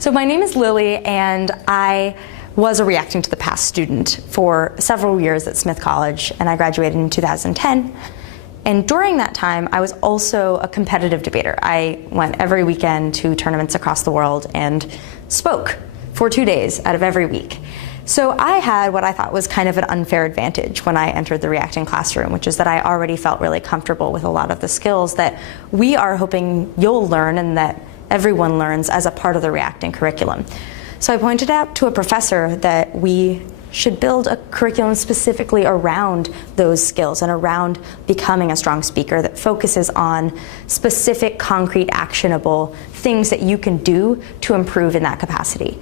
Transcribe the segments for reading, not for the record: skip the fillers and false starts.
So my name is Lily, and I was a Reacting to the Past student for several years at Smith College, and I graduated in 2010. And during that time, I was also a competitive debater. I went every weekend to tournaments across the world and spoke for 2 days out of every week. So I had what I thought was kind of an unfair advantage when I entered the Reacting classroom, which is that I already felt really comfortable with a lot of the skills that we are hoping you'll learn and that everyone learns as a part of the Reacting curriculum. So I pointed out to a professor that we should build a curriculum specifically around those skills and around becoming a strong speaker that focuses on specific, concrete, actionable things that you can do to improve in that capacity.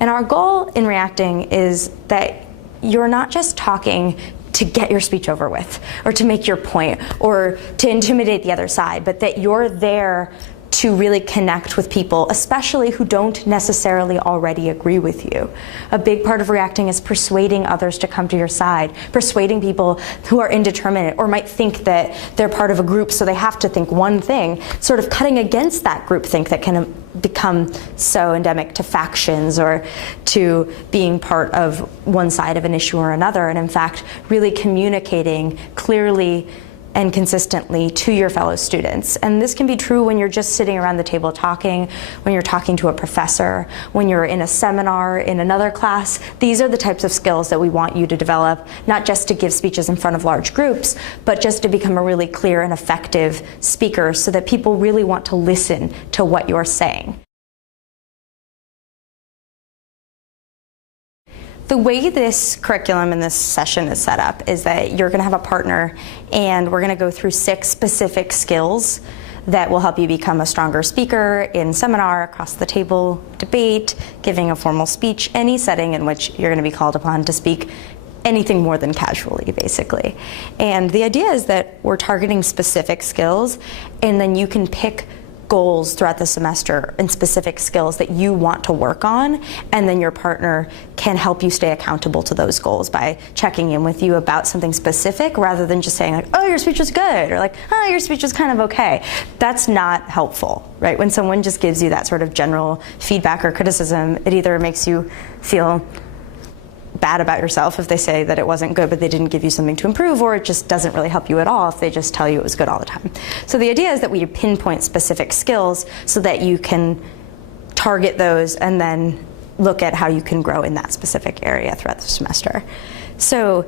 And our goal in Reacting is that you're not just talking to get your speech over with or to make your point or to intimidate the other side, but that you're there to really connect with people, especially who don't necessarily already agree with you. A big part of Reacting is persuading others to come to your side, persuading people who are indeterminate or might think that they're part of a group so they have to think one thing, sort of cutting against that groupthink that can become so endemic to factions or to being part of one side of an issue or another, and in fact, really communicating clearly and consistently to your fellow students. And this can be true when you're just sitting around the table talking, when you're talking to a professor, when you're in a seminar, in another class. These are the types of skills that we want you to develop, not just to give speeches in front of large groups, but just to become a really clear and effective speaker so that people really want to listen to what you're saying. The way this curriculum in this session is set up is that you're going to have a partner, and we're going to go through 6 specific skills that will help you become a stronger speaker in seminar, across the table, debate, giving a formal speech, any setting in which you're going to be called upon to speak anything more than casually, basically. And the idea is that we're targeting specific skills, and then you can pick goals throughout the semester and specific skills that you want to work on, and then your partner can help you stay accountable to those goals by checking in with you about something specific rather than just saying like, oh, your speech was good, or like, oh, your speech was kind of okay. That's not helpful, right? When someone just gives you that sort of general feedback or criticism, it either makes you feel bad about yourself if they say that it wasn't good but they didn't give you something to improve, or it just doesn't really help you at all if they just tell you it was good all the time. So the idea is that we pinpoint specific skills so that you can target those and then look at how you can grow in that specific area throughout the semester. So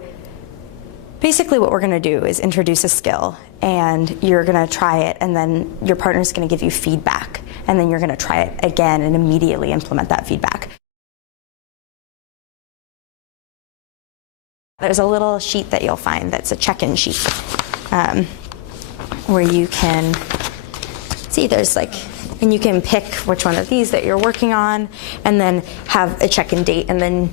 basically what we're going to do is introduce a skill, and you're going to try it, and then your partner's going to give you feedback, and then you're going to try it again and immediately implement that feedback. There's a little sheet that you'll find that's a check-in sheet where you can see there's like, and you can pick which one of these that you're working on and then have a check-in date, and then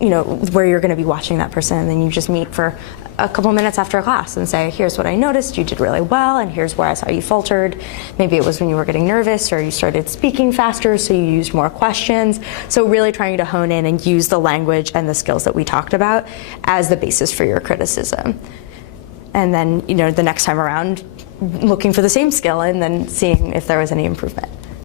you know where you're going to be watching that person, and then you just meet for a couple minutes after a class and say, here's what I noticed, you did really well, and here's where I saw you faltered. Maybe it was when you were getting nervous or you started speaking faster, so you used more questions. So really trying to hone in and use the language and the skills that we talked about as the basis for your criticism. And then, you know, the next time around, looking for the same skill and then seeing if there was any improvement.